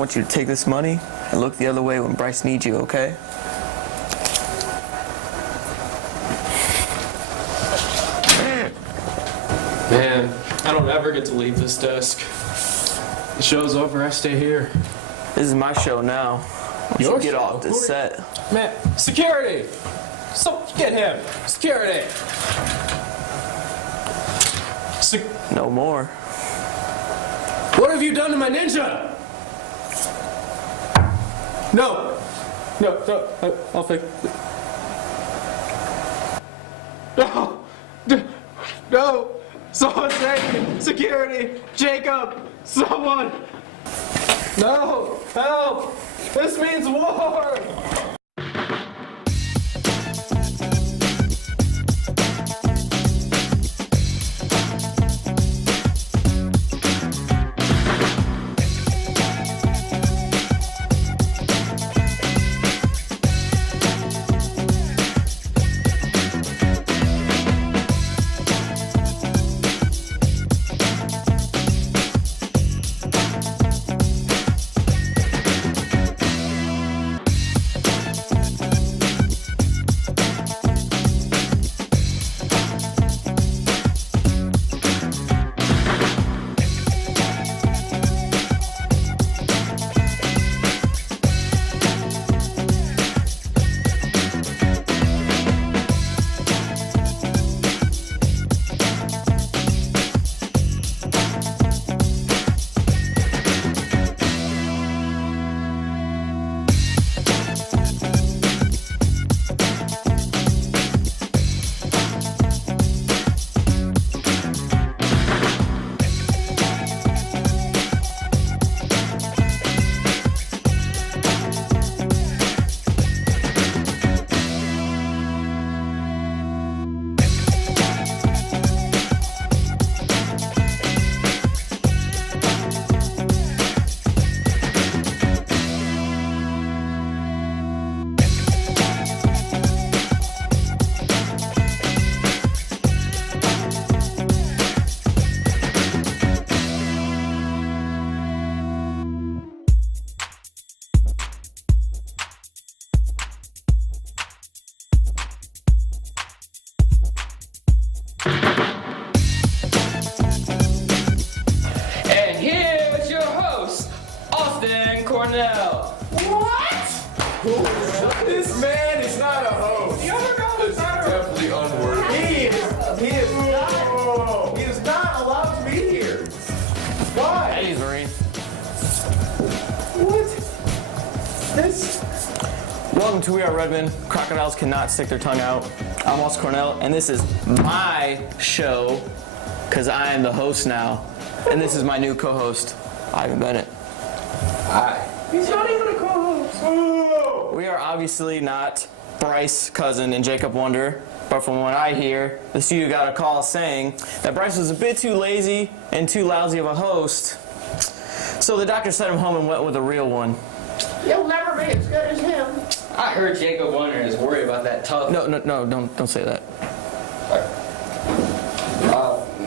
want you to take this money and look the other way when Bryce needs you, okay? Man, I don't ever get to leave this desk. The show's over, I stay here. This is my show now. Your get show? off this set. Man, security! So, get him! Security! No more. What have you done to my ninja? No! No, I'll fix it. No! No! Someone save me! Security! Jacob! Someone! No! Help! This means war! This man is not a host. The other guy is definitely unworthy. He is not allowed to be here. Why? Hey, Marine. What? This. Welcome to We Are Redmen. Crocodiles cannot stick their tongue out. I'm Austin Cornell, and this is my show, because I am the host now. And this is my new co-host, Ivan Bennett. Hi. He's not even a co-host. Oh. We are obviously not Bryce, Cousin, and Jacob Wonder, but from what I hear, the studio got a call saying that Bryce was a bit too lazy and too lousy of a host, so the doctor sent him home and went with a real one. You'll never be as good as him. I heard Jacob Wonder is worried about that tough. No, don't say that.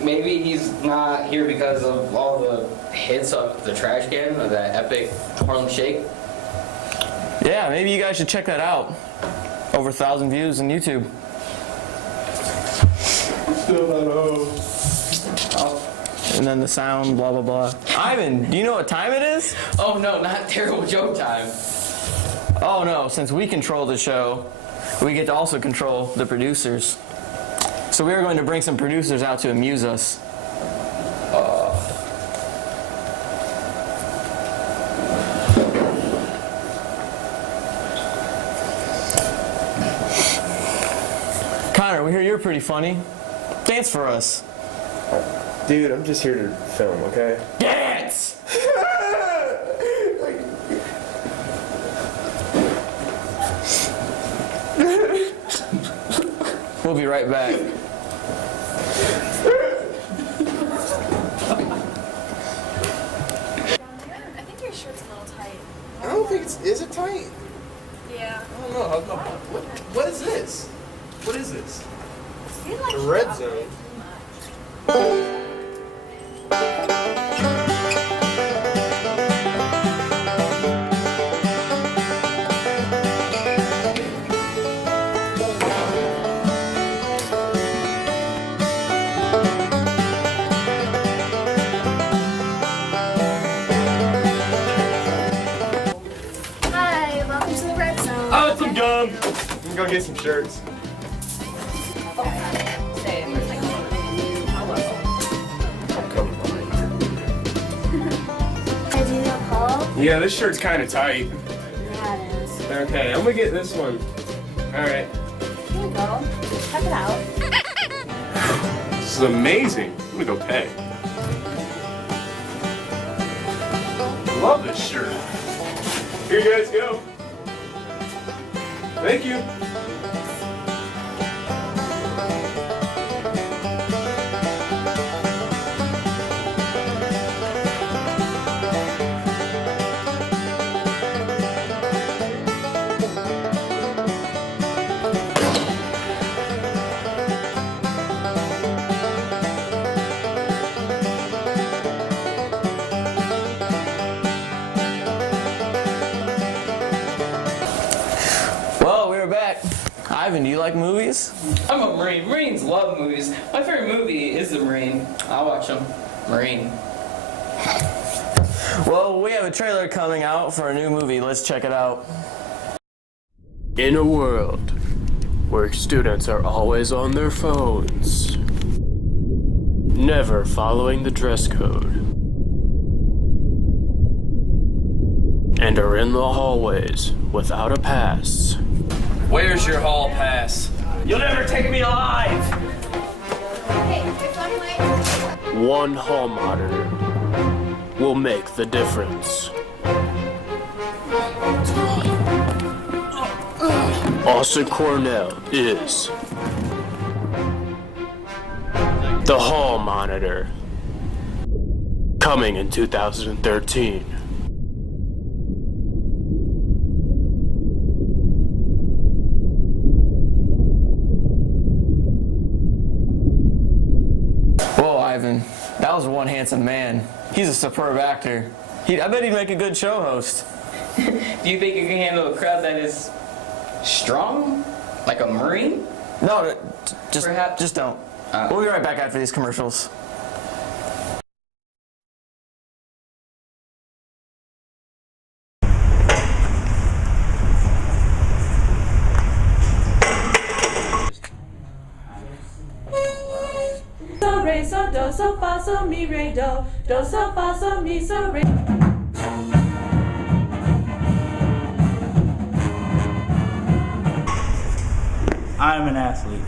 Maybe he's not here because of all the hits of the trash can of that epic Harlem Shake. Yeah, maybe you guys should check that out. Over 1,000 views on YouTube. Still not a host. And then the sound, blah, blah, blah. Ivan, do you know what time it is? Oh no, not terrible joke time. Oh no, since we control the show, we get to also control the producers. So we are going to bring some producers out to amuse us. Connor, we hear you're pretty funny. Dance for us. Dude, I'm just here to film, okay? Dance! We'll be right back. I think your shirt's a little tight. I don't think it's. Is it tight? Yeah. I don't know. What is this? What is this? I feel like The red zone. too much. get some shirts. Yeah, this shirt's kind of tight. Yeah, it is. Okay, I'm gonna get this one. All right. Here you go. Check it out. This is amazing. I'm gonna go pay. Love this shirt. Here you guys go. Thank you. Well, we're back. Ivan, do you like movies? I'm a Marine. Marines love movies. My favorite movie is The Marine. I'll watch them. Marine. Well, we have a trailer coming out for a new movie. Let's check it out. In a world where students are always on their phones, never following the dress code, and are in the hallways without a pass. Where's your hall pass? You'll never take me alive! One hall monitor will make the difference. Austin Cornell is the hall monitor, coming in 2013. Whoa, Ivan, that was one handsome man. He's a superb actor. I bet he'd make a good show host. Do you think you can handle a crowd that is strong? Like a Marine? No, Perhaps. just don't. We'll be right back after these commercials. So re so do so fa so mi re do so fa so mi so re. I'm an athlete.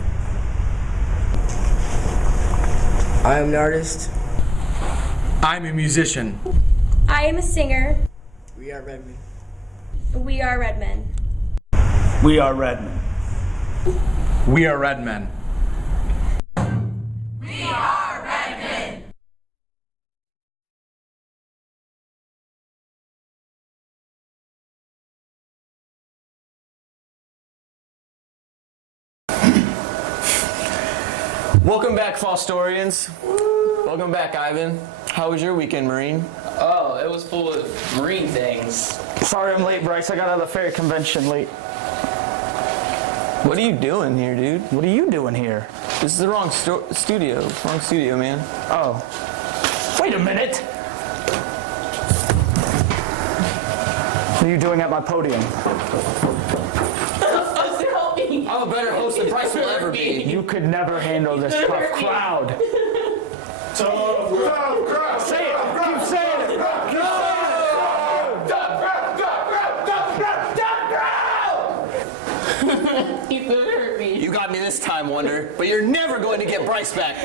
I am an artist. I'm a musician. I am a singer. We are Redmen. We are Redmen. We are Redmen. We are Redmen. Welcome back, Fostorians. Welcome back, Ivan. How was your weekend, Marine? Oh, it was full of Marine things. Sorry I'm late, Bryce. I got out of the fair convention late. What are you doing here, dude? What are you doing here? This is the wrong studio. Wrong studio, man. Oh. Wait a minute! What are you doing at my podium? I'm a better host than Bryce will ever be. You could never handle this tough crowd. Tough crowd. Say it! Keep saying it! You got me this time, Wonder, but you're never going to get Bryce back.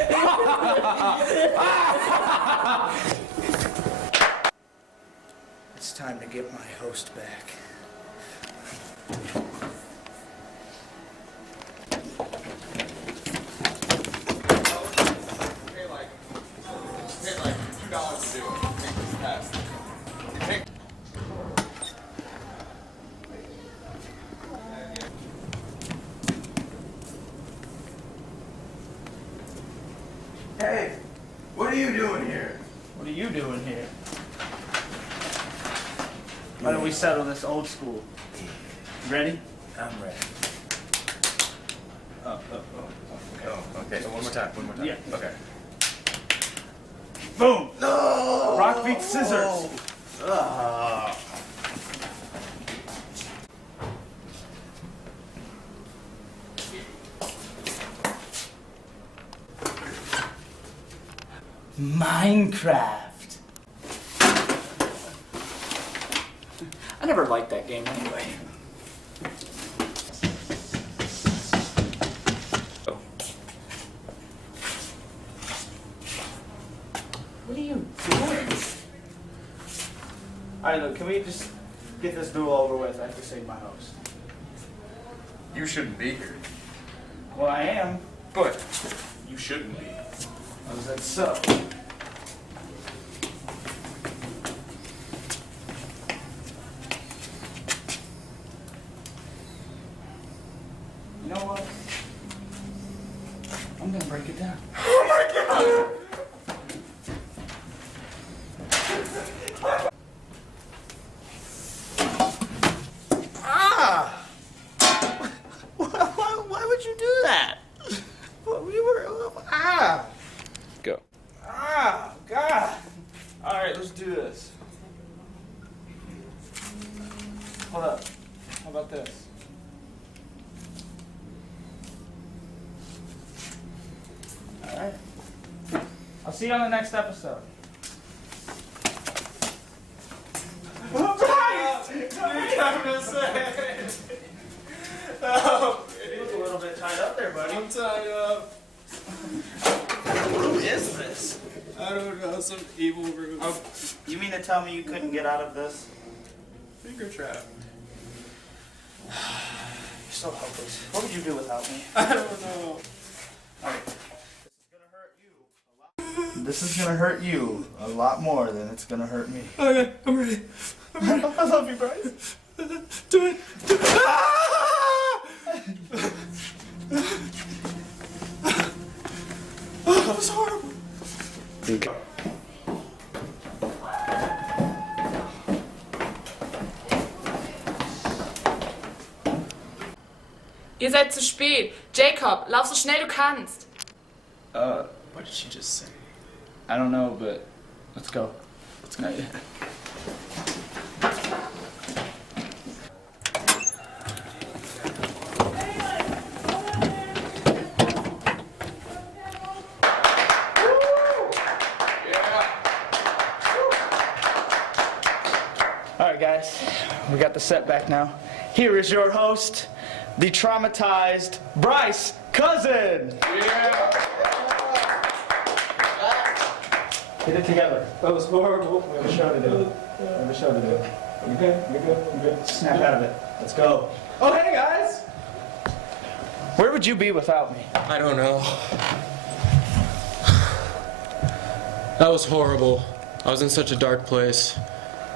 It's time to get my host back. Hey, what are you doing here? What are you doing here? Why don't we settle this old school? Ready? I'm ready. Okay, one more time. Yeah. Okay. Boom! No! Rock beats scissors. Minecraft. I never liked that game anyway. What are you doing? Alright, look, can we just get this duel over with? I have to save my house. You shouldn't be here. Well, I am. But you shouldn't be. How is that so? You know what? I'm gonna break it down. Oh my god! Why would you do that? Go. God. All right, let's do this. Hold up. How about this? All right. I'll see you on the next episode. You look a little bit tied up there, buddy. I'm tied up. Who is this? I don't know, some evil room. Oh, you mean to tell me you couldn't get out of this? Finger trap. You're so helpless. What would you do without me? I don't know. Alright. This is gonna hurt you a lot more than it's gonna hurt me. Okay, I'm ready. I love you, Bryce. Do it. Do it. Ah! Oh, that was horrible. Ihr seid zu spät. Jacob, lauf so schnell du kannst. What did she just say? I don't know, but let's go. Let's go. Alright guys, we got the set back now. Here is your host, the traumatized Bryce Cousin! Yeah! Get it together. That was horrible. We have a show to do. We have a show to do. You good? You good? You good? Snap out of it. Let's go. Oh, hey guys! Where would you be without me? I don't know. That was horrible. I was in such a dark place.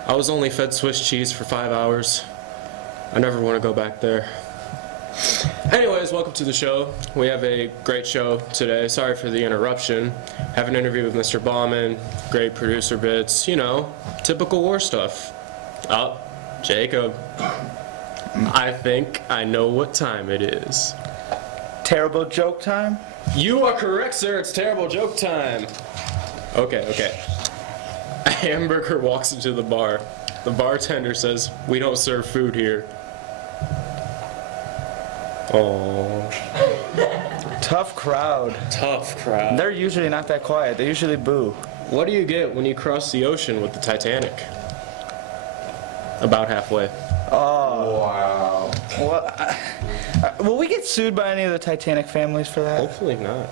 I was only fed Swiss cheese for 5 hours. I never want to go back there. Anyways, welcome to the show. We have a great show today. Sorry for the interruption. Have an interview with Mr. Bauman, great producer bits, you know, typical war stuff. Oh, Jacob. I think I know what time it is. Terrible joke time? You are correct, sir. It's terrible joke time. Okay. A hamburger walks into the bar. The bartender says, "We don't serve food here." Oh. Tough crowd. Tough crowd. They're usually not that quiet. They usually boo. What do you get when you cross the ocean with the Titanic? About halfway. Oh. Wow. Well, will we get sued by any of the Titanic families for that? Hopefully not.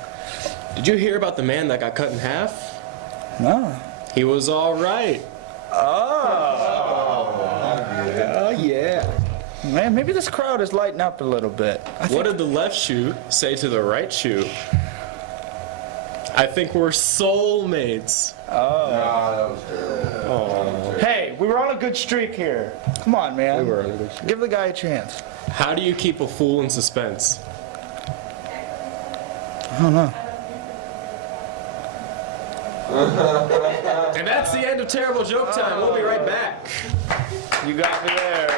Did you hear about the man that got cut in half? No. He was all right. Oh, yeah. Man, maybe this crowd is lighting up a little bit. What did the left shoe say to the right shoe? I think we're soulmates. Oh. That was terrible. Oh. Hey, we were on a good streak here. Come on, man. We were on a good streak. Give the guy a chance. How do you keep a fool in suspense? I don't know. And that's the end of Terrible Joke Time. We'll be right back. You got me there.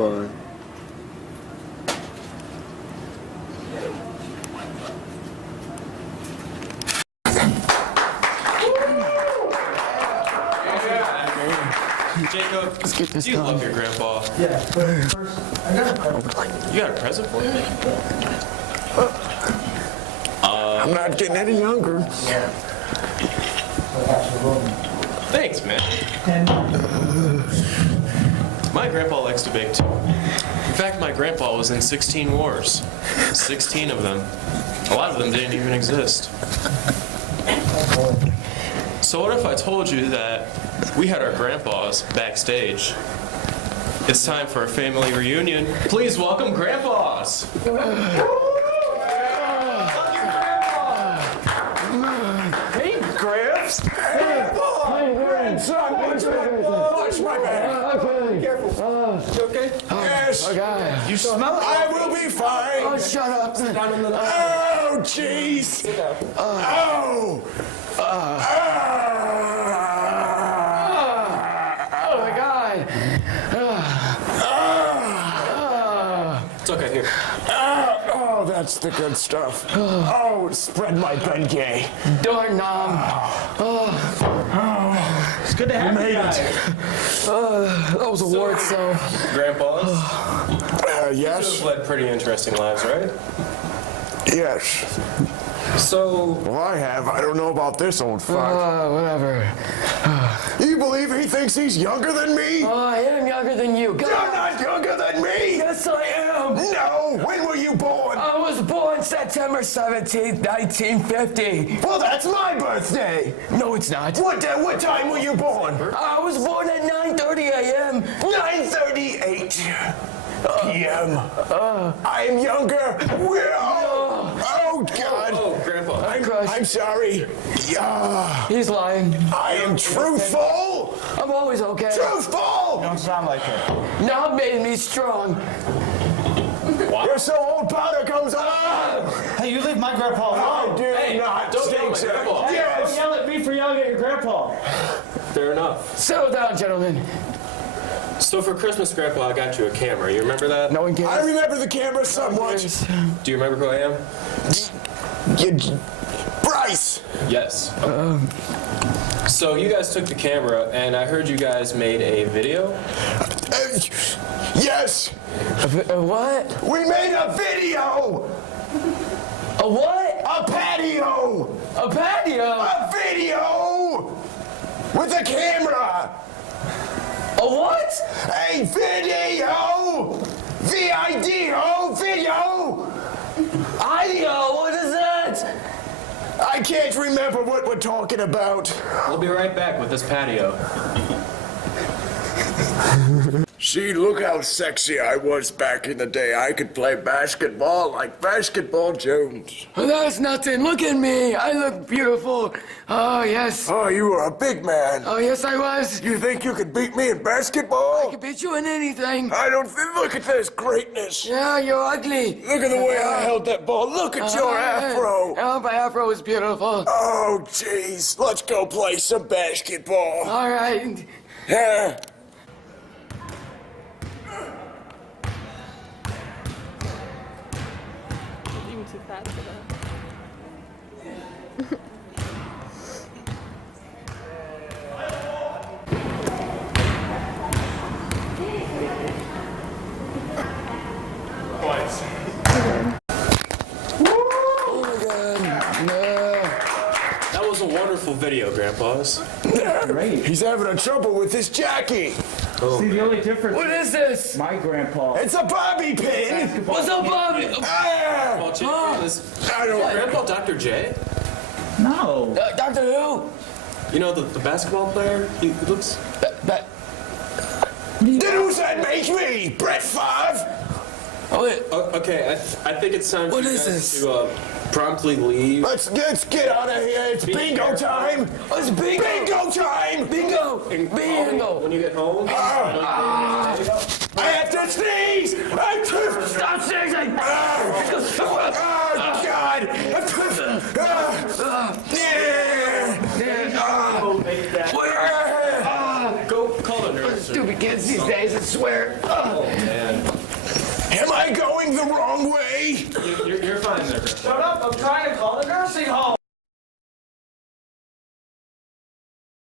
fun. Jacob, Let's get this do you done. love your grandpa? Yeah, but first, I got a present. You got a present for me? I'm not getting any younger. Thanks, man. My grandpa likes to bake too. In fact, my grandpa was in 16 wars. 16 of them. A lot of them didn't even exist. So what if I told you that we had our grandpas backstage? It's time for a family reunion. Please welcome grandpas. Hey, Gramps. Hey, grandson. Watch my back. Okay. Careful. You okay? Yes. Okay. You smell it? I will be fine. Oh, shut up. Sit down in the... Oh, jeez. Sit down. Oh. Oh my God. It's okay, here. Oh, that's the good stuff. Oh, spread my Bengay. Doorknob. It's good to have you guys. That was a ward cell. Grandpas, Yes. you've led pretty interesting lives, right? Yes. So, Well, I have. I don't know about this old fuck. Whatever. You believe he thinks he's younger than me? I am younger than you. You're not younger than me! Yes, I am. No! When were you born? I was born September 17th, 1950. Well, that's my birthday! No, it's not. What time were you born? I was born at 9:30 a.m. 9:38 p.m. I am younger. Oh, God. oh, Grandpa. I'm sorry. Yeah. He's lying. I am truthful! I'm always okay. Truthful! Don't sound like it. Now it made me strong. You're so old, powder comes on! Hey, you leave my grandpa I alone. do not don't think yell so. at grandpa. Don't Yes! yell at me for yelling at your grandpa. Fair enough. Settle down, gentlemen. So for Christmas, Grandpa, I got you a camera. You remember that? No one cares. I remember the camera somewhat. Do you remember who I am? Bryce! Yes. So you guys took the camera, and I heard you guys made a video. Yes! What? We made a video! A what? A patio! A patio? A video! With a camera! A what? A video! V-I-D-O! Video! IDEO? What is that? I can't remember what we're talking about. We'll be right back with this patio. See, look how sexy I was back in the day. I could play basketball like Basketball Jones. Oh, that's nothing. Look at me. I look beautiful. Oh, yes. Oh, you were a big man. Oh, yes, I was. You think you could beat me in basketball? I could beat you in anything. I don't think. Look at this greatness. Yeah, you're ugly. Look at the way I held that ball. Look at your afro. Oh, my afro is beautiful. Oh, jeez. Let's go play some basketball. All right. Yeah. Even too fast for that. Oh, my God. No. That was a wonderful video, Grandpas. Great. He's having a trouble with his Jackie. See, the only difference What is this? my grandpa. It's a bobby pin. What's up, Bobby? Ah, I don't. Grandpa Dr. J? No. Doctor Who? You know, the basketball player? He looks... Then who's that make me? Brett Favre? Oh, wait. Okay, I think it's time What for you is guys this? to promptly leave. Let's get out of here. It's bingo time. Oh, it's bingo. Bingo time. Bingo. Bingo. When you get home... I have to sneeze. Stop sneezing. Oh, God. Go call a nurse. Stupid kids these days, I swear. Oh, man. going the wrong way. You're fine there. Shut up, I'm trying to call the nursing home.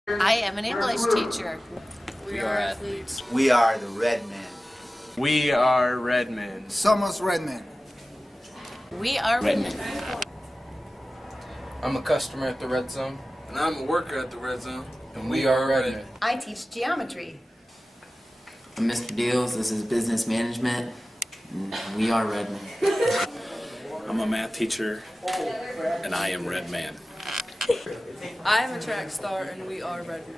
I am an English teacher. We are athletes. We are the Redmen. We are Redmen. Somos Redmen. We are Redmen. I'm a customer at the Red Zone. And I'm a worker at the Red Zone. And we are Redmen. I teach geometry. I'm Mr. Deals, this is business management, and we are Redmen. I'm a math teacher, and I am Red Man. I am a track star, and we are Redmen.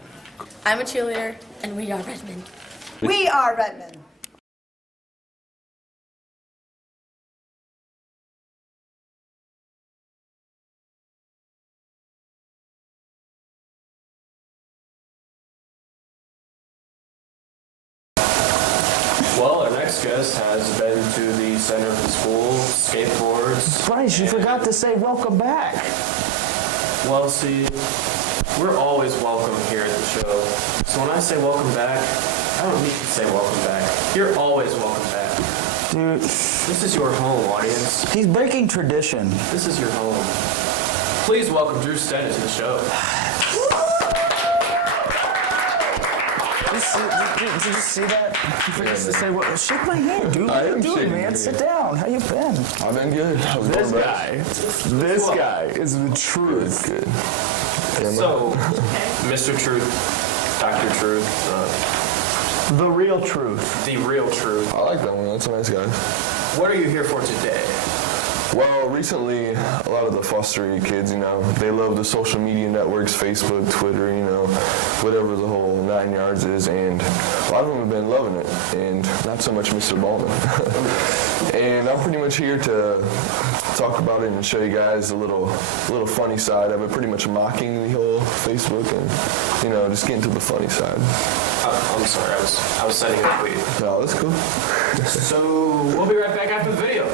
I'm a cheerleader, and we are Redmen. We are Redmen. Well, our next guest has been to the center of the school, skateboards. Bryce, you forgot to say welcome back. Well, see, we're always welcome here at the show. So when I say welcome back, I don't need to say welcome back. You're always welcome back. Dude, This is your home, audience. he's breaking tradition. This is your home. Please welcome Drew Stennett to the show. Did you see that? He forgets to say, well, shake my hand, dude. How you doing, man? Sit down. How you been? I've been good. This guy is the truth. Good. So, Mr. Truth, Dr. Truth, The real truth. the real truth. I like that one. That's a nice guy. What are you here for today? Well, recently, a lot of the Fostoria kids, they love the social media networks, Facebook, Twitter, whatever the whole 9 yards is, and a lot of them have been loving it, and not so much Mr. Ballman. And I'm pretty much here to talk about it and show you guys a little funny side of it, pretty much mocking the whole Facebook and, just getting to the funny side. I'm sorry, I was setting it up for you. No, that's cool. So, we'll be right back after the video.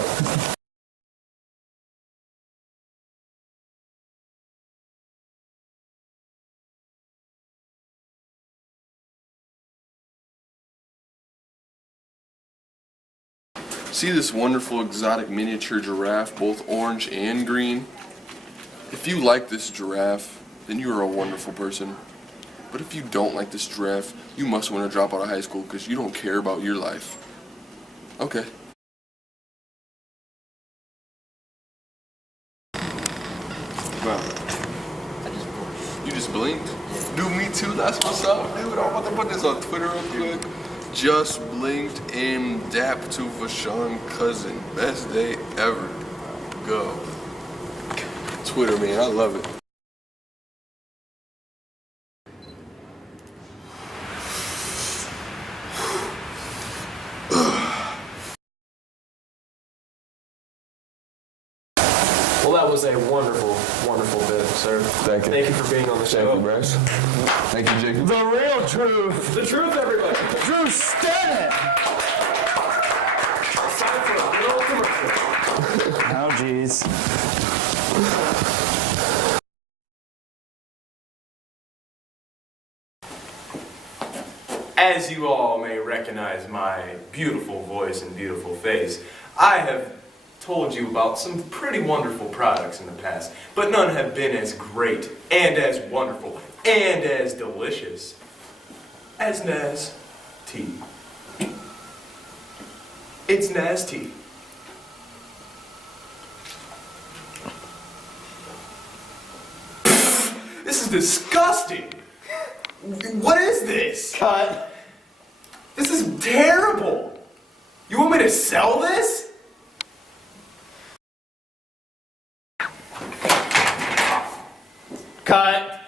See this wonderful exotic miniature giraffe, both orange and green? If you like this giraffe, then you are a wonderful person. But if you don't like this giraffe, you must want to drop out of high school because you don't care about your life. Okay. Wow. You just blinked? Dude, me too. That's what's up, dude. I'm about to put this on Twitter real quick. Just blinked and dapped to Vashon cousin. Best day ever. Go. Twitter, man. I love it. Well, that was a wonderful, wonderful bit, sir. Thank you. Thank you for being on the show. Thank you, Bryce. Thank you, Jacob. The real truth. The truth, everybody. Drew Stennett. It's time for a good old commercial. Oh, jeez. As you all may recognize my beautiful voice and beautiful face, I have told you about some pretty wonderful products in the past, but none have been as great and as wonderful and as delicious as Naz tea. It's Naz tea. This is disgusting. What is this? Cut. This is terrible. You want me to sell this? Cut.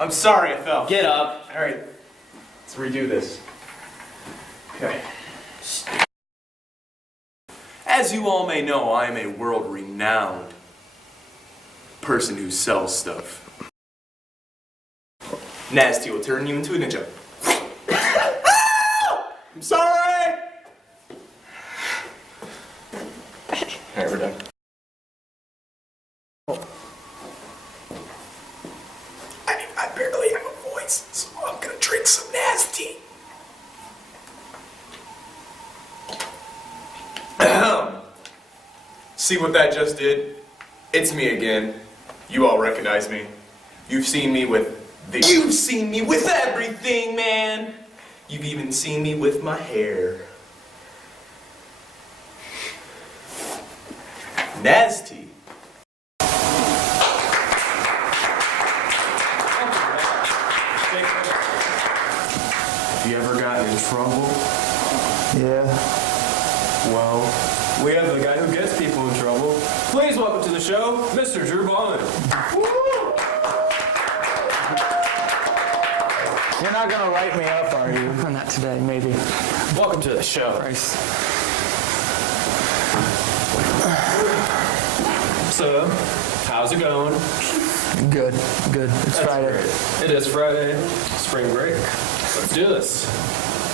I'm sorry, I fell. Get up. All right, let's redo this. Okay. As you all may know, I am a world-renowned person who sells stuff. Nasty will turn you into a ninja. I'm sorry! Alright, we're done. I barely have a voice, so I'm gonna drink some nasty. See what that just did? It's me again. You all recognize me. You've seen me with everything, man. You've even seen me with my hair. Nasty. Have you ever gotten in trouble? Yeah. Well, we have the guy who gets people in trouble. Please welcome to the show, Mr. Drew Ballin. You're not gonna write me up, are you? Not today, maybe. Welcome to the show. Bryce. So, how's it going? Good. It's Friday. Great. It is Friday, spring break. Let's do this.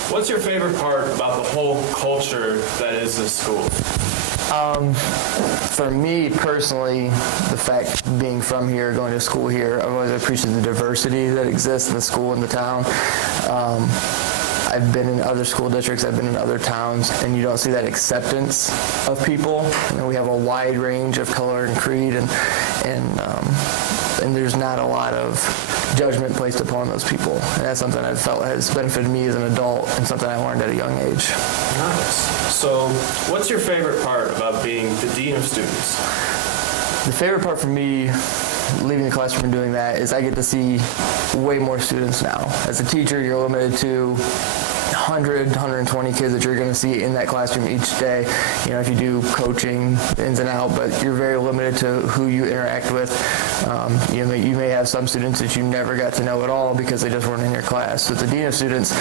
What's your favorite part about the whole culture that is this school? For me personally, the fact being from here, going to school here, I've always appreciated the diversity that exists in the school and the town. I've been in other school districts, I've been in other towns, and you don't see that acceptance of people. We have a wide range of color and creed, and there's not a lot of judgment placed upon those people. And that's something I've felt has benefited me as an adult and something I learned at a young age. Nice. So, what's your favorite part about being the Dean of Students? The favorite part for me, leaving the classroom and doing that, is I get to see way more students now. As a teacher, you're limited to 100, 120 kids that you're going to see in that classroom each day. If you do coaching, ins and out, but you're very limited to who you interact with. You may have some students that you never got to know at all because they just weren't in your class. With the Dean of Students,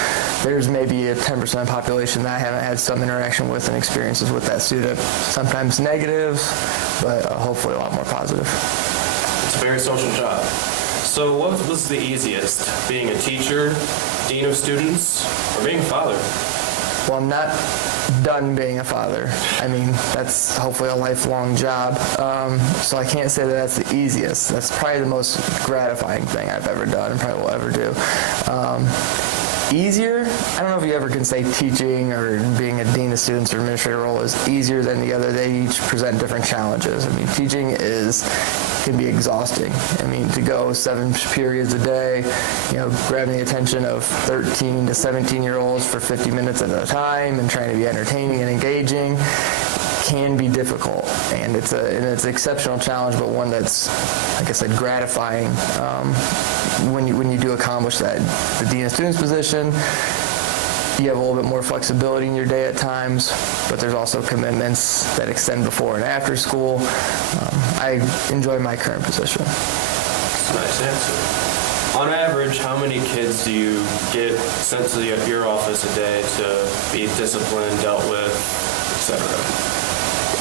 there's maybe a 10% of the population that I haven't had some interaction with and experiences with that student. Sometimes negatives, but hopefully a lot more positive. It's a very social job. So what was the easiest, being a teacher, Dean of Students, or being a father? Well, I'm not done being a father. That's hopefully a lifelong job. So I can't say that that's the easiest. That's probably the most gratifying thing I've ever done and probably will ever do. Easier? I don't know if you ever can say teaching or being a dean of students or administrator role is easier than the other. They each present different challenges. Teaching can be exhausting. To go 7 periods a day, grabbing the attention of 13 to 17-year-olds for 50 minutes at a time and trying to be entertaining and engaging can be difficult. And it's an exceptional challenge, but one that's, like I said, gratifying when you do accomplish that. The Dean of Students position, you have a little bit more flexibility in your day at times, but there's also commitments that extend before and after school. I enjoy my current position. That's a nice answer. On average, how many kids do you get sent to your office a day to be disciplined, dealt with, etc.?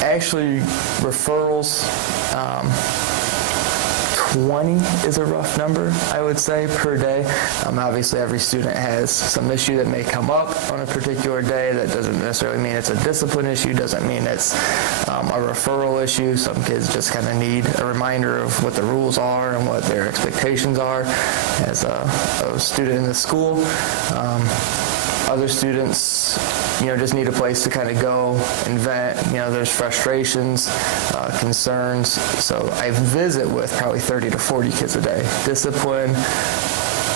Actually, referrals, 20 is a rough number, I would say, per day. Obviously, every student has some issue that may come up on a particular day. That doesn't necessarily mean it's a discipline issue, doesn't mean it's a referral issue. Some kids just kind of need a reminder of what the rules are and what their expectations are as a student in the school. Other students, just need a place to kind of go and vent. There's frustrations, concerns. So I visit with probably 30 to 40 kids a day. Discipline,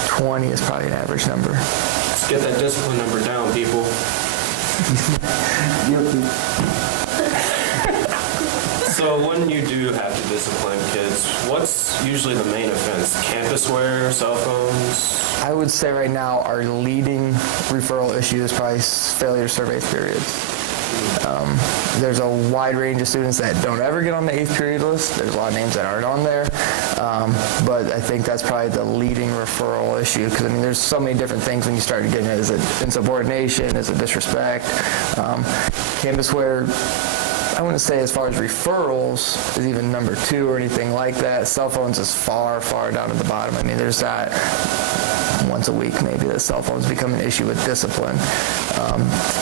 20 is probably an average number. Let's get that discipline number down, people. So when you do have to discipline kids, what's usually the main offense? Campusware, cell phones? I would say right now our leading referral issue is probably failure to serve 8th periods. There's a wide range of students that don't ever get on the 8th period list. There's a lot of names that aren't on there. But I think that's probably the leading referral issue because, there's so many different things when you start getting it. Is it insubordination? Is it disrespect? Campusware, I wouldn't say as far as referrals is even number 2 or anything like that. Cell phones is far, far down at the bottom. There's that once a week maybe that cell phones become an issue with discipline.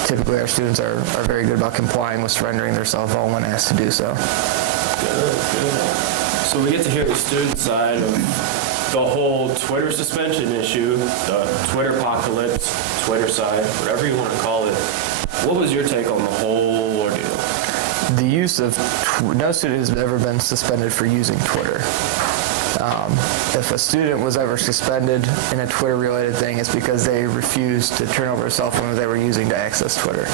Typically our students are very good about complying with surrendering their cell phone when asked to do so. Good. So we get to hear the student side of the whole Twitter suspension issue, the Twitter apocalypse, Twitter side, whatever you want to call it. What was your take on the whole ordeal? The use of no student has ever been suspended for using Twitter. If a student was ever suspended in a Twitter-related thing, it's because they refused to turn over a cell phone that they were using to access Twitter.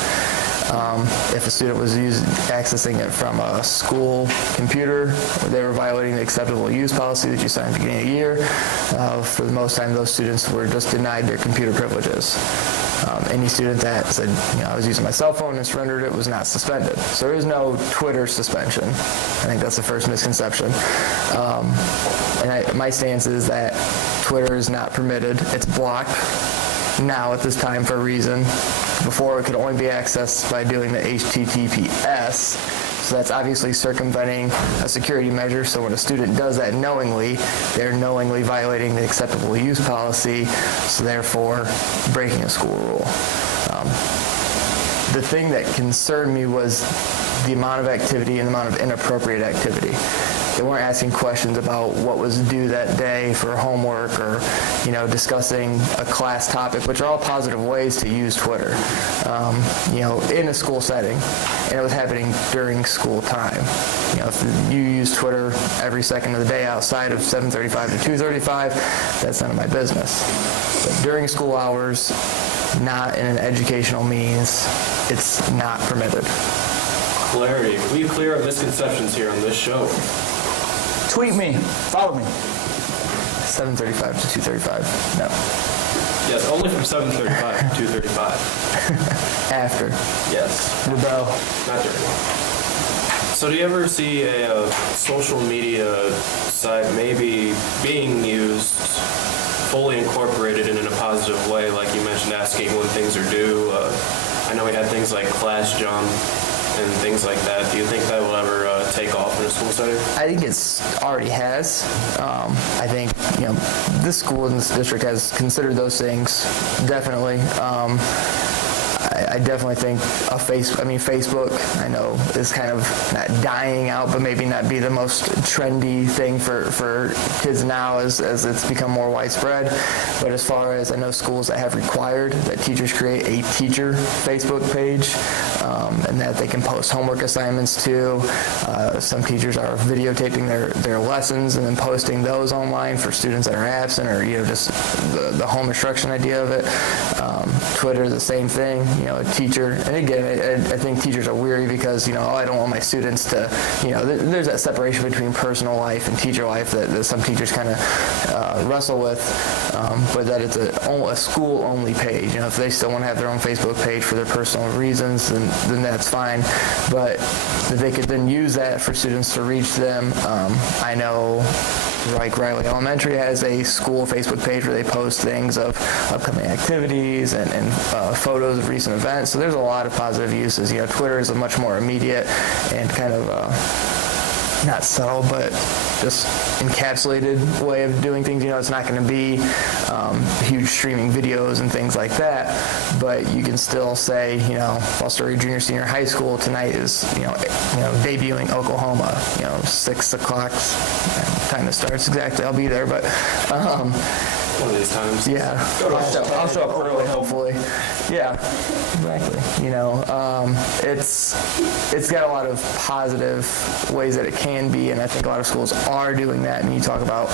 If a student was accessing it from a school computer, they were violating the acceptable use policy that you signed at the beginning of the year. For the most time, those students were just denied their computer privileges. Any student that said, I was using my cell phone and surrendered it was not suspended. So there is no Twitter suspension. I think that's the first misconception. And my stance is that Twitter is not permitted. It's blocked now at this time for a reason. Before, it could only be accessed by doing the HTTPS. So that's obviously circumventing a security measure. So when a student does that knowingly, they're knowingly violating the acceptable use policy, so therefore breaking a school rule. The thing that concerned me was the amount of activity and the amount of inappropriate activity. They weren't asking questions about what was due that day for homework or, discussing a class topic, which are all positive ways to use Twitter, in a school setting. And it was happening during school time. If you use Twitter every second of the day outside of 7:35 to 2:35, that's none of my business. But during school hours, not in an educational means, it's not permitted. Clarity. We clear up misconceptions here on this show. Tweet me. Follow me. 7:35 to 2:35. No. Yes, only from 7:35 to 2:35. After. Yes. Rebel. Not during. So do you ever see a social media site maybe being used, fully incorporated in a positive way, like you mentioned, asking when things are due? I know we had things like class jump and things like that. Do you think that will ever take off in a school setting? I think it's already has. I think this school and this district has considered those things definitely. I definitely think Facebook, I know, is kind of not dying out, but maybe not be the most trendy thing for kids now as it's become more widespread. But as far as I know, schools that have required that teachers create a teacher Facebook page and that they can post homework assignments to. Some teachers are videotaping their lessons and then posting those online for students that are absent, or just the home instruction idea of it. Twitter, the same thing. A teacher, and again, I think teachers are weary because, I don't want my students to, there's that separation between personal life and teacher life that some teachers kind of wrestle with, but that it's a school-only page. If they still want to have their own Facebook page for their personal reasons, then that's fine, but that they could then use that for students to reach them. I know, like Riley Elementary has a school Facebook page where they post things of upcoming activities and photos of recent events. So there's a lot of positive uses. Twitter is a much more immediate and kind of not subtle, but just encapsulated way of doing things. It's not going to be huge streaming videos and things like that, but you can still say, Fostoria Junior Senior High School tonight is, debuting Oklahoma, 6 o'clock time it starts exactly. I'll be there, but one of these times. Yeah, I'll show up early, hopefully. Yeah, exactly. It's got a lot of positive ways that it can be, and I think a lot of schools are doing that. I mean, you talk about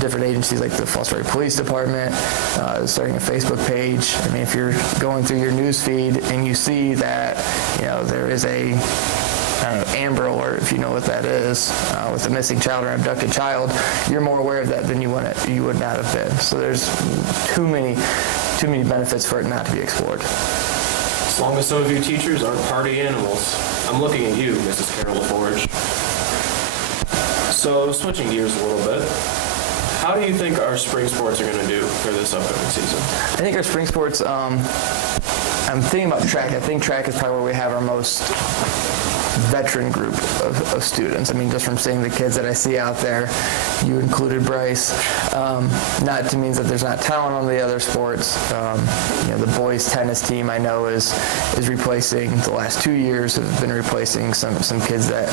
different agencies like the Fostoria Police Department starting a Facebook page. I mean, if you're going through your news feed and you see that, there is a Amber Alert, if you know what that is, with a missing child or abducted child, you're more aware of that than you would not have been. So there's too many benefits for it not to be explored. As long as some of you teachers aren't party animals. I'm looking at you, Mrs. Carol LaForge. So switching gears a little bit, how do you think our spring sports are going to do for this upcoming season? I think our spring sports, I'm thinking about track. I think track is probably where we have our most veteran group of students. I mean, just from seeing the kids that I see out there, you included Bryce, not to mean that there's not talent on the other sports. The boys tennis team I know is replacing, the last 2 years have been replacing some kids that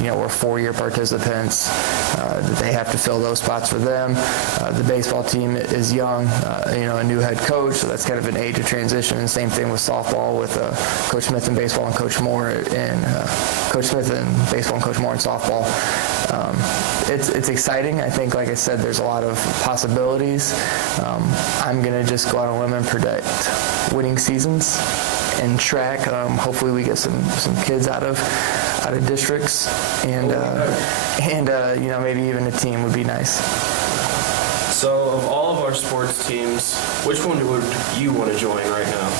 were 4-year participants, that they have to fill those spots for them. The baseball team is young, a new head coach, so that's kind of an age of transition. And same thing with softball with Coach Smith in baseball and Coach Moore in Coach Smith in baseball and Coach Moore in softball. It's exciting. I think, like I said, there's a lot of possibilities. I'm going to just go out on a limb and predict winning seasons in track. Hopefully we get some kids out of districts, and you know, maybe even a team would be nice. So, of all of our sports teams, which one would you want to join right now?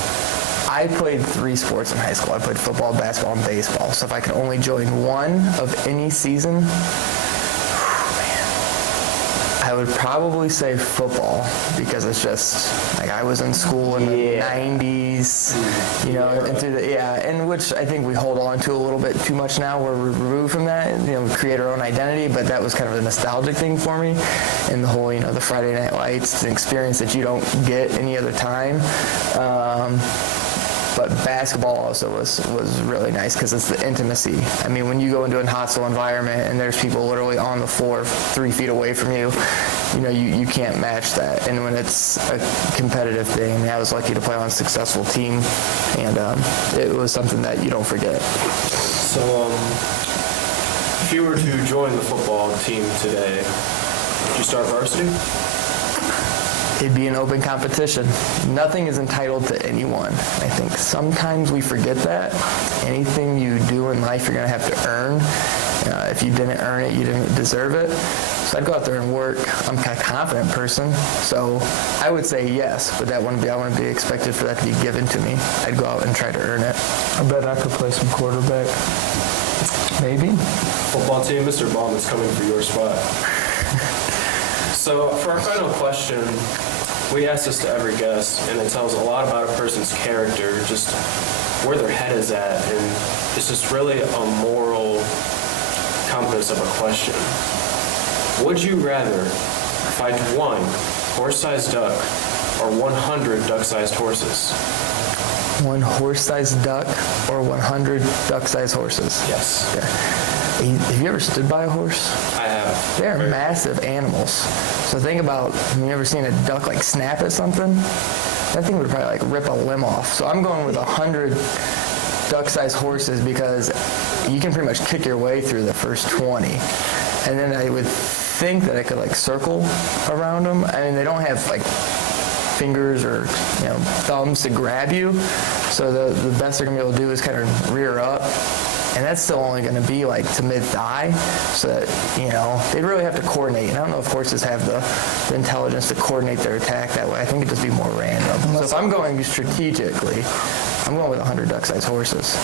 I played 3 sports in high school. I played football, basketball, and baseball. So if I could only join one of any season, I would probably say football, because it's just like I was in school in the 90s, you know, and through the, and which I think we hold on to a little bit too much now. We're removed from that, you know, we create our own identity, but that was kind of a nostalgic thing for me, and the whole, you know, the Friday Night Lights, it's an experience that you don't get any other time. But basketball also was really nice because it's the intimacy. I mean, when you go into a hostile environment and there's people literally on the floor 3 feet away from you, you know, you can't match that. And when it's a competitive thing, I mean, I was lucky to play on a successful team, and it was something that you don't forget. So, if you were to join the football team today, would you start varsity? It'd be an open competition. Nothing is entitled to anyone. I think sometimes we forget that. Anything you do in life, you're going to have to earn. If you didn't earn it, you didn't deserve it. So I'd go out there and work. I'm a confident person, so I would say yes, but I wouldn't be expected for that to be given to me. I'd go out and try to earn it. I bet I could play some quarterback. Maybe. Football team, Mr. Baum is coming for your spot. So for our final question, we ask this to every guest, and it tells a lot about a person's character, just where their head is at, and it's just really a moral compass of a question. Would you rather fight 1 horse-sized duck or 100 duck-sized horses? 1 horse-sized duck or 100 duck-sized horses? Yes. Okay. Have you ever stood by a horse? I have. They're massive animals. So think about, have you ever seen a duck like snap at something? That thing would probably like rip a limb off. So I'm going with 100 duck-sized horses because you can pretty much kick your way through the first 20. And then I would think that I could like circle around them. I mean, they don't have like fingers or, you know, thumbs to grab you. So the best they're gonna be able to do is kind of rear up. And that's still only going to be like to mid-thigh, so that, you know, they really have to coordinate. And I don't know if horses have the intelligence to coordinate their attack that way. I think it'd just be more random. So if I'm going strategically, I'm going with 100 duck-sized horses.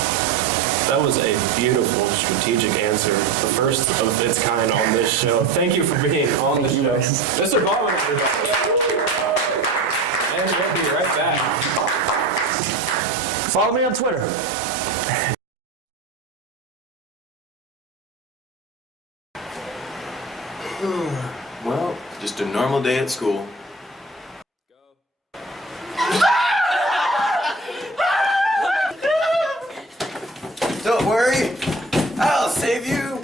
That was a beautiful strategic answer, the first of its kind on this show. Thank you for being on the show. Mr. Baldwin, and we'll be right back. Follow me on Twitter. Well, just a normal day at school. Don't worry, I'll save you.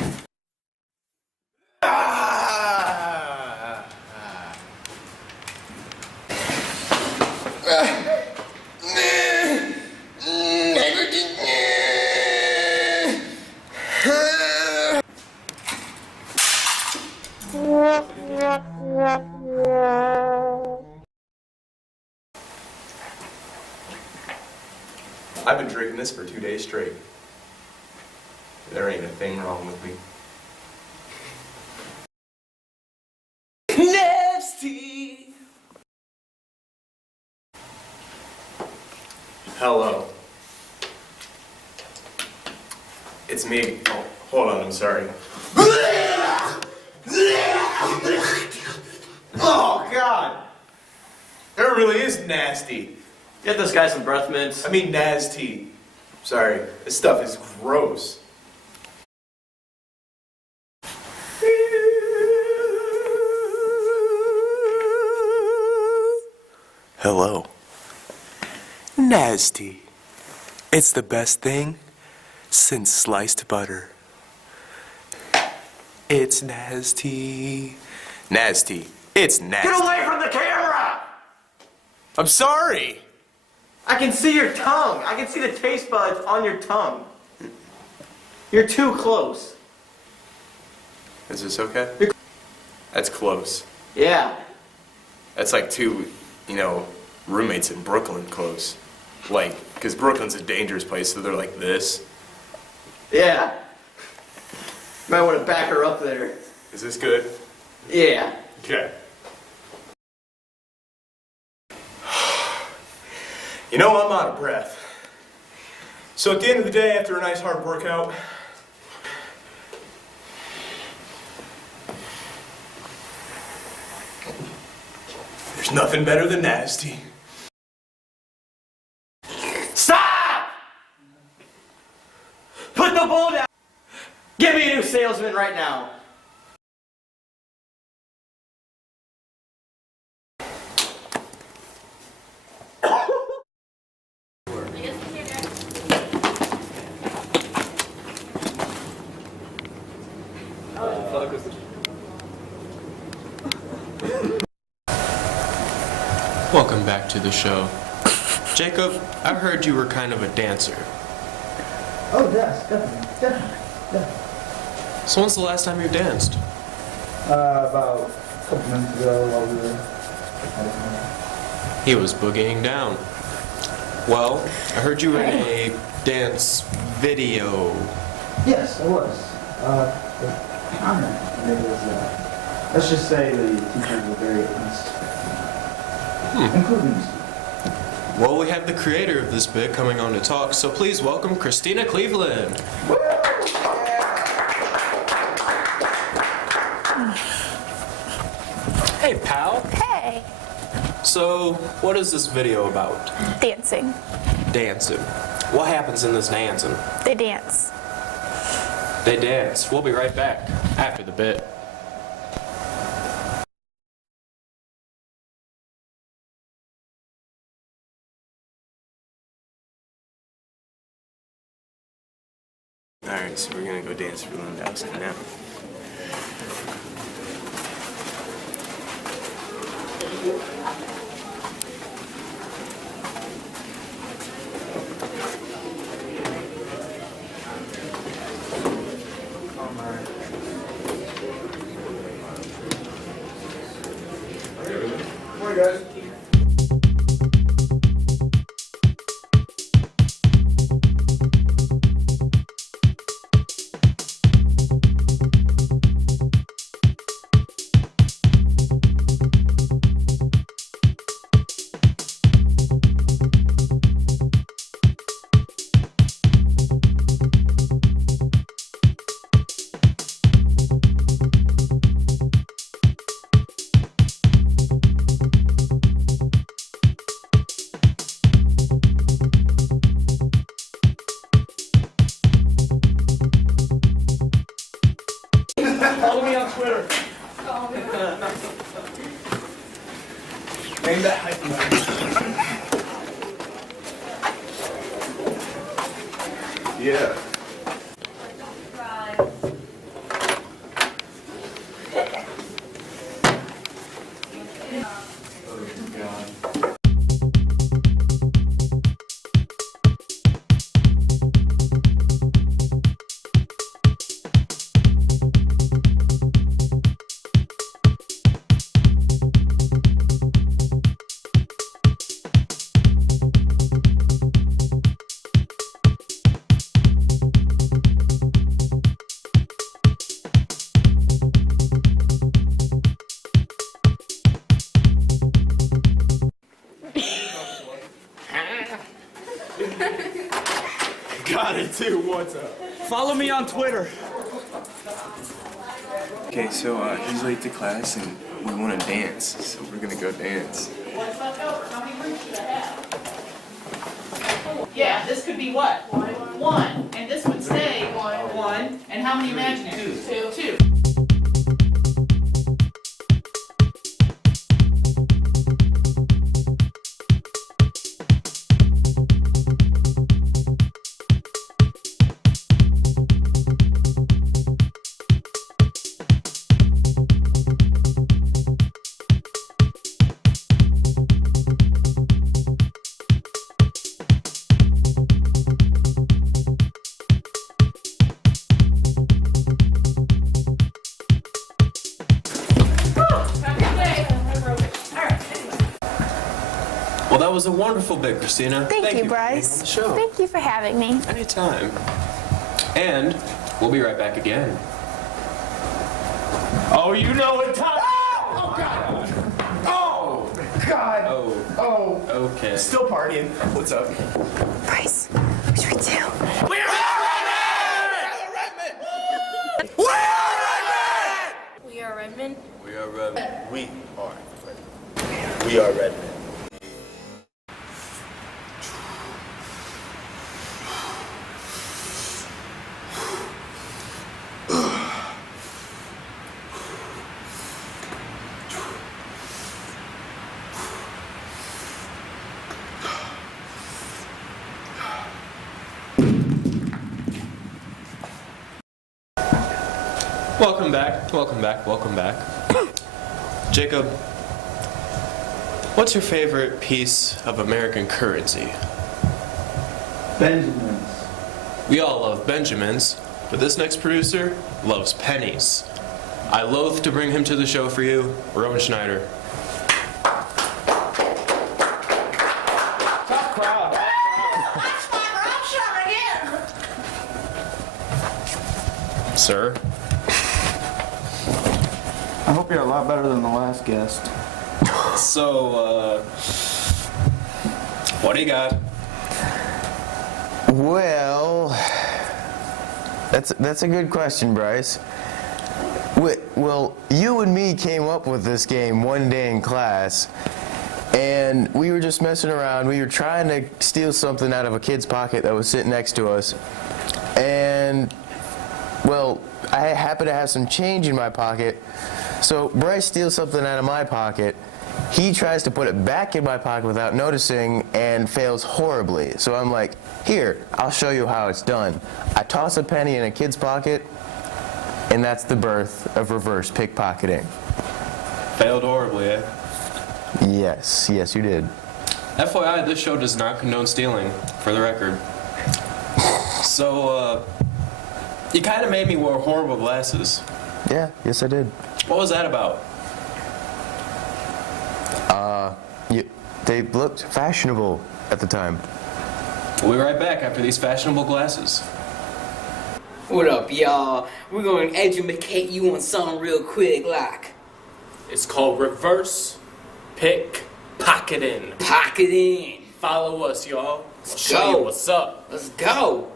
I've been drinking this for 2 days straight. There ain't a thing wrong with me. Nasty. Hello. It's me. Oh, hold on, I'm sorry. Oh, God. That really is nasty. Get this guy some breath mints. I mean nasty. Sorry, this stuff is gross. Hello. Nasty. It's the best thing since sliced butter. It's nasty. Nasty. It's nasty. Get away from the camera! I'm sorry. I can see your tongue. I can see the taste buds on your tongue. You're too close. Is this okay? That's close. Yeah. That's like two, roommates in Brooklyn close. Like, because Brooklyn's a dangerous place, so they're like this. Yeah. Might want to back her up there. Is this good? Yeah. Okay. I'm out of breath. So at the end of the day, after a nice hard workout, there's nothing better than nasty. Stop! Put the bowl down! Give me a new salesman right now. Welcome back to the show. Jacob, I heard you were kind of a dancer. Oh, yes, definitely. So when's the last time you danced? About a couple minutes ago while we were He was boogieing down. Well, I heard you were in a dance video. Yes, I was. The comment, it was, let's just say the teachers were very against, including me. Well, we have the creator of this bit coming on to talk, so please welcome Christina Cleveland. Hey, pal. Hey. So, what is this video about? Dancing. Dancing. What happens in this dancing? They dance. They dance. We'll be right back after the bit. Alright, so we're gonna go dance for Lewandowski now. Morning, guys. Follow me on Twitter. Name that hype man. Yeah. Got it too, what's up? Follow me on Twitter. Okay, so he's late to class and we want to dance, so we're gonna go dance. Yeah, this could be what? One. And this would say one. And how many imaginary? Two. That was a wonderful bit, Christina. Thank you, for Bryce. being on the show. Thank you for having me. Anytime. And we'll be right back again. Oh, you know what time? Oh, God. Oh, God. Oh. Okay. Still partying. What's up? Bryce, what should we do? We are Redmen! We are Redmen. We are Redmen. We are Redmen. We are Redmen. Welcome back. Jacob, what's your favorite piece of American currency? Benjamins. We all love Benjamins, but this next producer loves pennies. I loathe to bring him to the show for you, Rowan Schneider. Tough crowd. Sir? I hope you're a lot better than the last guest. So, what do you got? Well, that's a good question, Bryce. Well, you and me came up with this game one day in class, and we were just messing around. We were trying to steal something out of a kid's pocket that was sitting next to us, and, well, I happen to have some change in my pocket, so Bryce steals something out of my pocket. He tries to put it back in my pocket without noticing and fails horribly. So I'm like, here, I'll show you how it's done. I toss a penny in a kid's pocket, and that's the birth of reverse pickpocketing. Failed horribly, eh? Yes, you did. FYI, this show does not condone stealing, for the record. So, you kind of made me wear horrible glasses. Yeah, yes I did. What was that about? They looked fashionable at the time. We'll be right back after these fashionable glasses. What up, y'all? We're going to educate you on something real quick, like. It's called reverse pickpocketing. Pocketing. Follow us, y'all. Let's Show go. you what's up. Let's go.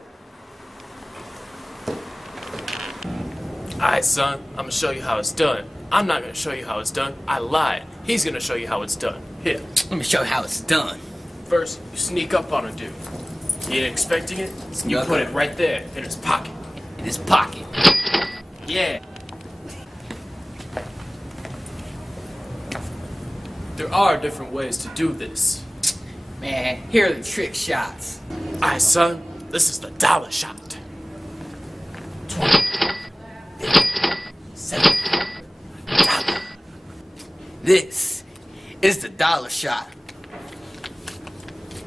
Alright, son, I'm gonna show you how it's done. I'm not gonna show you how it's done. I lied. He's gonna show you how it's done. Here. Let me show you how it's done. First, you sneak up on a dude. He ain't expecting it. You put it right there in his pocket. In his pocket. Yeah. There are different ways to do this. Man, here are the trick shots. Alright, son, this is the dollar shot. 20. 7. $1. This is the dollar shot.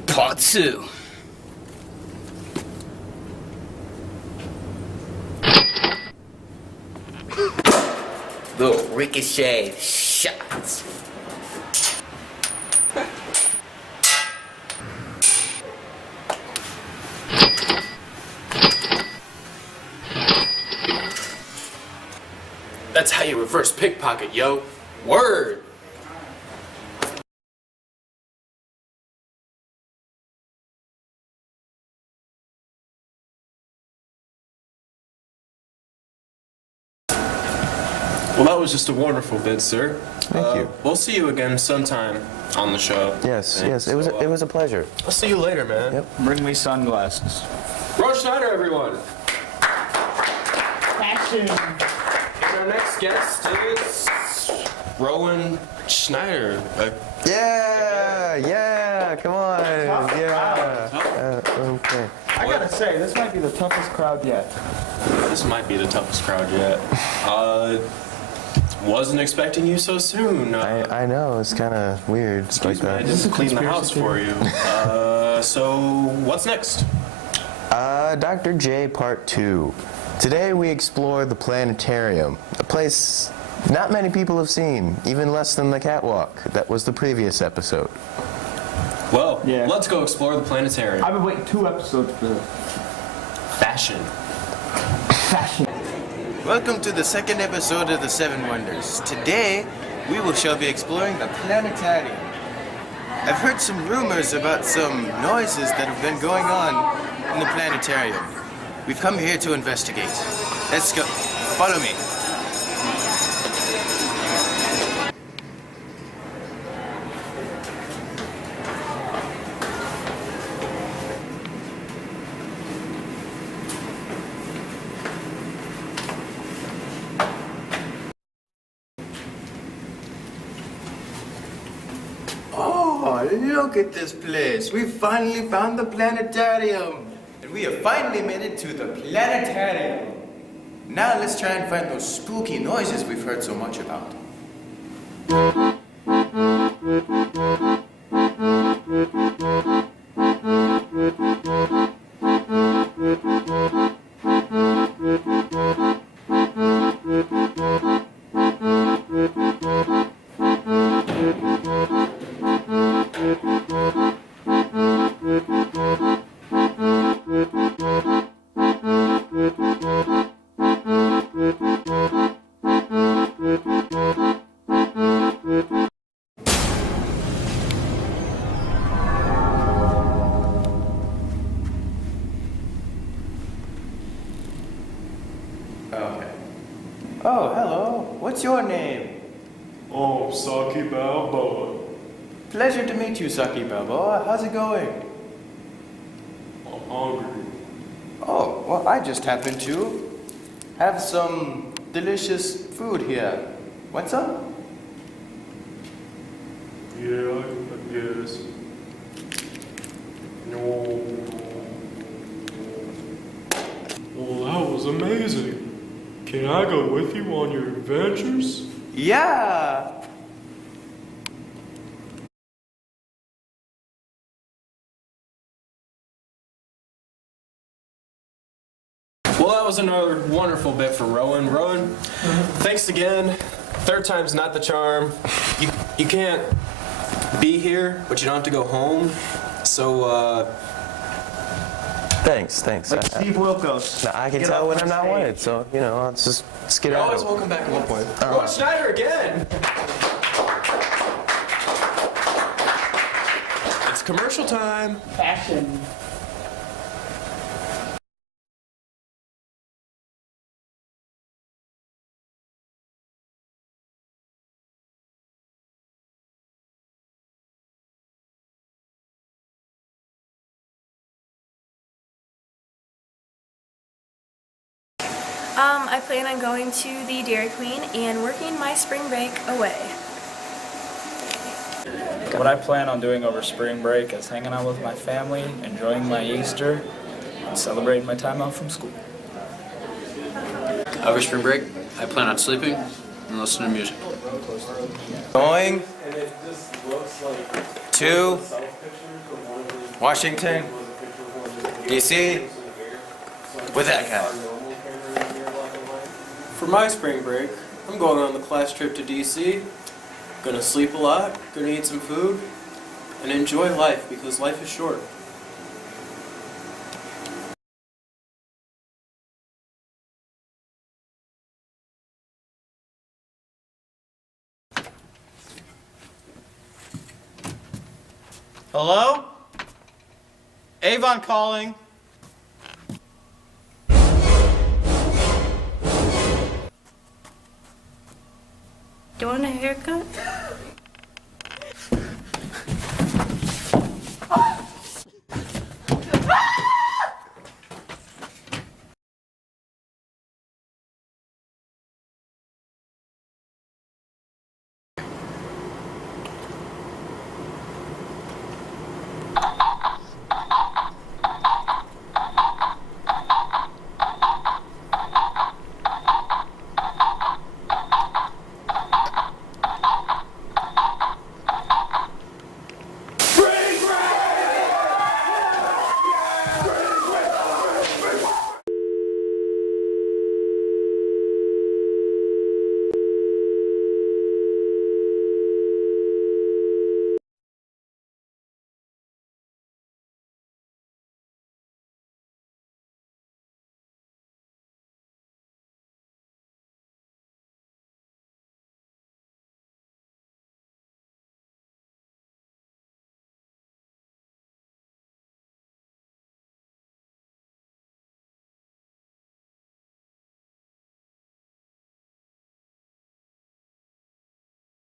Part 2. The ricochet shots. That's how you reverse pickpocket, yo. Word. Well, that was just a wonderful bit, sir. Thank you. We'll see you again sometime on the show. Yes, it was a pleasure. I'll see you later, man. Yep. Bring me sunglasses. Rowan Schneider, everyone. Action. And our next guest is Rowan Schneider. Yeah, come on. Okay. I gotta say, this might be the toughest crowd yet. This might be the toughest crowd yet. Wasn't expecting you so soon. I know, it's kind of weird. Excuse me, I didn't clean the house for you. So, what's next? Dr. J Part 2. Today we explore the planetarium, a place not many people have seen, even less than the catwalk. That was the previous episode. Well, let's go explore the planetarium. I've been waiting 2 episodes for this. Fashion. Welcome to the second episode of the 7 Wonders. Today, we shall be exploring the planetarium. I've heard some rumors about some noises that have been going on in the planetarium. We've come here to investigate. Let's go. Follow me. Oh, look at this place. We finally found the planetarium. And we have finally made it to the planetarium. Now let's try and find those spooky noises we've heard so much about. Okay. Oh, hello. What's your name? Oh, Saki Balboa. Pleasure to meet you, Saki Balboa. How's it going? I'm hungry. Oh, well, I just happen to have some delicious food here. What's up? Yeah, I guess. No. Well, that was amazing. Can I go with you on your adventures? Yeah! Well, that was another wonderful bit from Rowan. Rowan, thanks again. 3rd time's not the charm. You can't be here, but you don't have to go home. So, Thanks. Like Steve Wilkos. I can Get tell off when my I'm not stage. wanted, so, let's just get you're out. always welcome back at one point. All Oh, right. Schneider again! It's commercial time. Fashion. I plan on going to the Dairy Queen and working my spring break away. What I plan on doing over spring break is hanging out with my family, enjoying my Easter, and celebrating my time out from school. Over spring break, I plan on sleeping and listening to music. Going to Washington, D.C. with that guy. For my spring break, I'm going on the class trip to DC. Gonna sleep a lot, gonna eat some food, and enjoy life because life is short. Hello? Avon calling. Do you want a haircut?